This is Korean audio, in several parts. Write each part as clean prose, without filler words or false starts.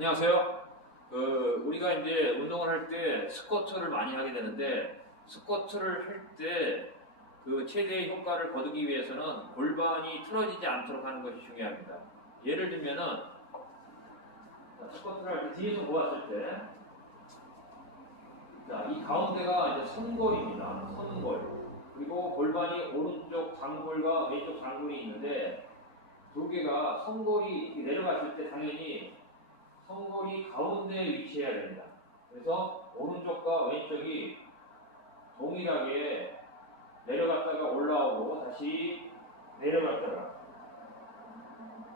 안녕하세요. 우리가 이제 운동을 할 때 스쿼트를 많이 하게 되는데, 스쿼트를 할 때 최대의 효과를 거두기 위해서는 골반이 틀어지지 않도록 하는 것이 중요합니다. 예를 들면은, 스쿼트를 할 때 뒤에서 보았을 때, 자, 이 가운데가 이제 선골입니다. 선골. 그리고 골반이 오른쪽 장골과 왼쪽 장골이 있는데, 두 개가 선골이 내려갔을 때 당연히 선골이 가운데에 위치해야 됩니다. 그래서 오른쪽과 왼쪽이 동일하게 내려갔다가 올라오고 다시 내려갔다가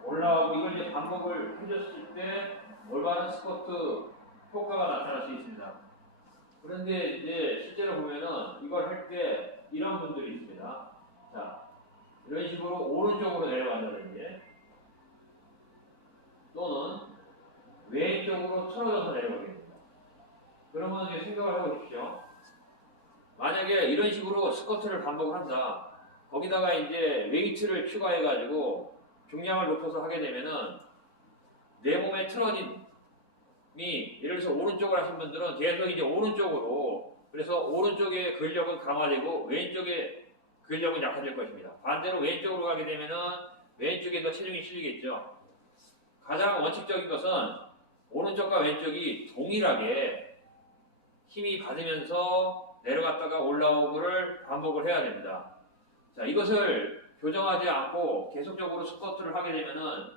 올라오고, 이걸 이제 반복을 해줬을 때 올바른 스쿼트 효과가 나타날 수 있습니다. 그런데 이제 실제로 보면은 이걸 할 때 이런 분들이 있습니다. 자, 이런 식으로 오른쪽으로 내려간다든지 또는 왼쪽으로 틀어져서 내려가게 됩니다. 그러면 이제 생각을 해보십시오. 만약에 이런 식으로 스쿼트를 반복한다. 거기다가 이제 웨이트를 추가해가지고 중량을 높여서 하게 되면은 내 몸의 틀어짐이, 예를 들어서 오른쪽을 하신 분들은 계속 이제 오른쪽으로, 그래서 오른쪽의 근력은 강화되고 왼쪽의 근력은 약화될 것입니다. 반대로 왼쪽으로 가게 되면은 왼쪽에 더 체중이 실리겠죠. 가장 원칙적인 것은 오른쪽과 왼쪽이 동일하게 힘이 받으면서 내려갔다가 올라오고를 반복을 해야 됩니다. 자, 이것을 교정하지 않고 계속적으로 스쿼트를 하게 되면은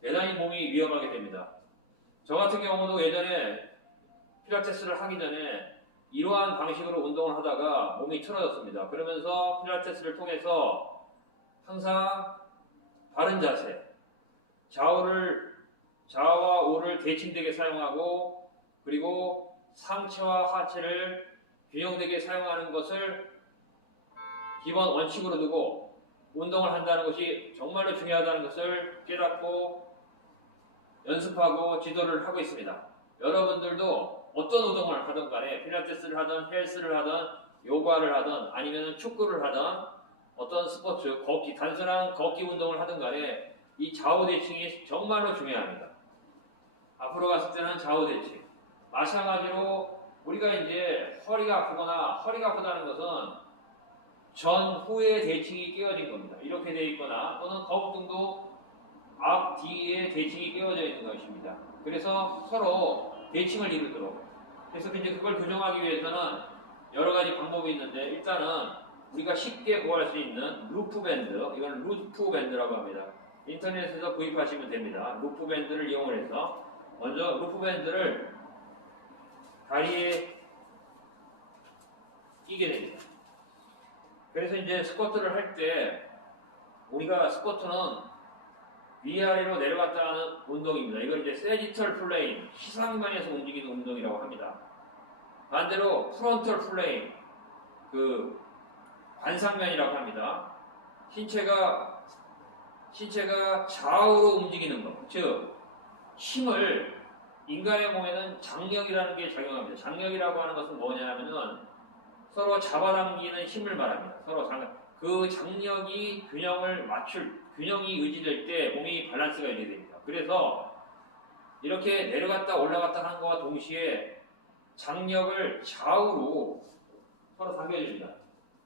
대단히 몸이 위험하게 됩니다. 저 같은 경우도 예전에 필라테스를 하기 전에 이러한 방식으로 운동을 하다가 몸이 틀어졌습니다. 그러면서 필라테스를 통해서 항상 바른 자세, 좌와 우를 대칭되게 사용하고, 그리고 상체와 하체를 균형되게 사용하는 것을 기본 원칙으로 두고 운동을 한다는 것이 정말로 중요하다는 것을 깨닫고 연습하고 지도를 하고 있습니다. 여러분들도 어떤 운동을 하든 간에 필라테스를 하든 헬스를 하든 요가를 하든 아니면 축구를 하든 어떤 스포츠, 단순한 걷기 운동을 하든 간에 이 좌우 대칭이 정말로 중요합니다. 앞으로 갔을 때는 좌우 대칭. 마찬가지로 우리가 이제 허리가 아프거나, 허리가 아프다는 것은 전후의 대칭이 깨어진 겁니다. 이렇게 되어 있거나 또는 거북등도 앞, 뒤에 대칭이 깨어져 있는 것입니다. 그래서 서로 대칭을 이루도록. 그래서 이제 그걸 교정하기 위해서는 여러 가지 방법이 있는데, 일단은 우리가 쉽게 구할 수 있는 루프 밴드, 이건 루프 밴드라고 합니다. 인터넷에서 구입하시면 됩니다. 루프 밴드를 이용을 해서 먼저 루프 밴드를 다리에 끼게 됩니다. 그래서 이제 스쿼트를 할 때 우리가 스쿼트는 위아래로 내려갔다 하는 운동입니다. 이걸 이제 세지털 플레인, 시상면에서 움직이는 운동이라고 합니다. 반대로 프론털 플레인, 관상면이라고 합니다. 신체가 좌우로 움직이는 것, 즉 힘을, 인간의 몸에는 장력이라는 게 작용합니다. 장력이라고 하는 것은 뭐냐 하면은 서로 잡아당기는 힘을 말합니다. 그 장력이 균형이 유지될 때 몸이 밸런스가 유지됩니다. 그래서 이렇게 내려갔다 올라갔다 하는 것과 동시에 장력을 좌우로 서로 당겨줍니다.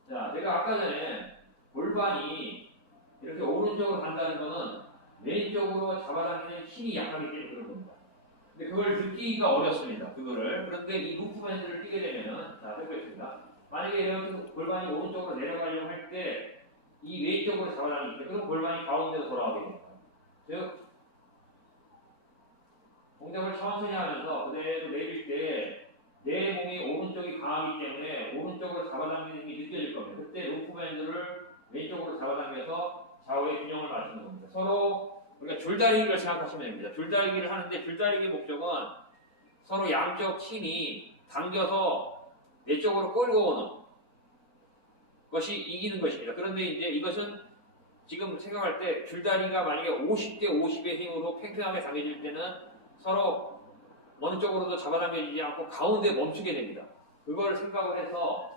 자, 제가 아까 전에 골반이 이렇게 오른쪽으로 간다는 것은 왼쪽으로 잡아당기는 힘이 약하기 때문에 그런 겁니다. 근데 그걸 느끼기가 어렵습니다. 그런데 이 루프 밴드를 끼게 되면은, 자, 해보겠습니다. 만약에 이렇게 골반이 오른쪽으로 내려가려고 할 때 이 왼쪽으로 잡아당기니까 그럼 골반이 가운데로 돌아가게 됩니다. 즉, 동작을 천천히 하면서 그대로 내릴 때 내 몸이 오른쪽이 강하기 때문에 오른쪽으로 잡아당기는 게 느껴질 겁니다. 그때 루프 밴드를 왼쪽으로 잡아당겨서 좌우의 균형을 맞추는 겁니다. 서로 우리가 줄다리기를 생각하시면 됩니다. 줄다리기를 하는데 줄다리기의 목적은 서로 양쪽 힘이 당겨서 내 쪽으로 끌고 오는 것이 이기는 것입니다. 그런데 이제 이것은 지금 생각할 때 줄다리가 만약에 50대 50의 힘으로 팽팽하게 당겨질 때는 서로 어느 쪽으로도 잡아당겨지지 않고 가운데에 멈추게 됩니다. 그걸 생각을 해서,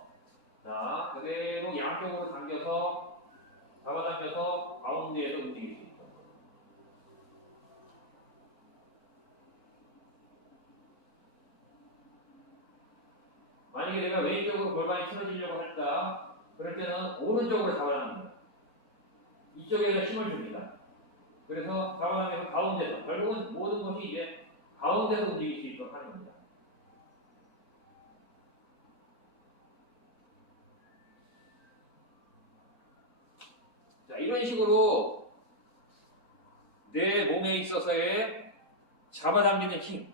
자, 그대로 양쪽으로 잡아당겨서 가운데에서 움직일 수 있다. 만약에 내가 왼쪽으로 골반이 틀어지려고 했다. 그럴 때는 오른쪽으로 잡아당깁니다. 이쪽에다 힘을 줍니다. 그래서 잡아당겨서 가운데서, 결국은 모든 것이 이제 가운데서 움직일 수 있도록 하는 겁니다. 자, 이런 식으로 내 몸에 있어서의 잡아당기는 힘,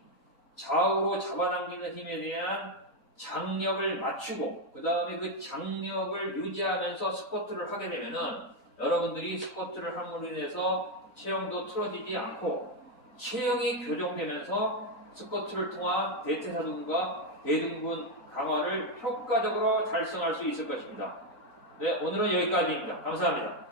좌우로 잡아당기는 힘에 대한 장력을 맞추고 그 다음에 그 장력을 유지하면서 스쿼트를 하게 되면은 여러분들이 스쿼트를 함으로 인해서 체형도 틀어지지 않고 체형이 교정되면서 스쿼트를 통한 대퇴사둔과 대둔근 강화를 효과적으로 달성할 수 있을 것입니다. 네, 오늘은 여기까지입니다. 감사합니다.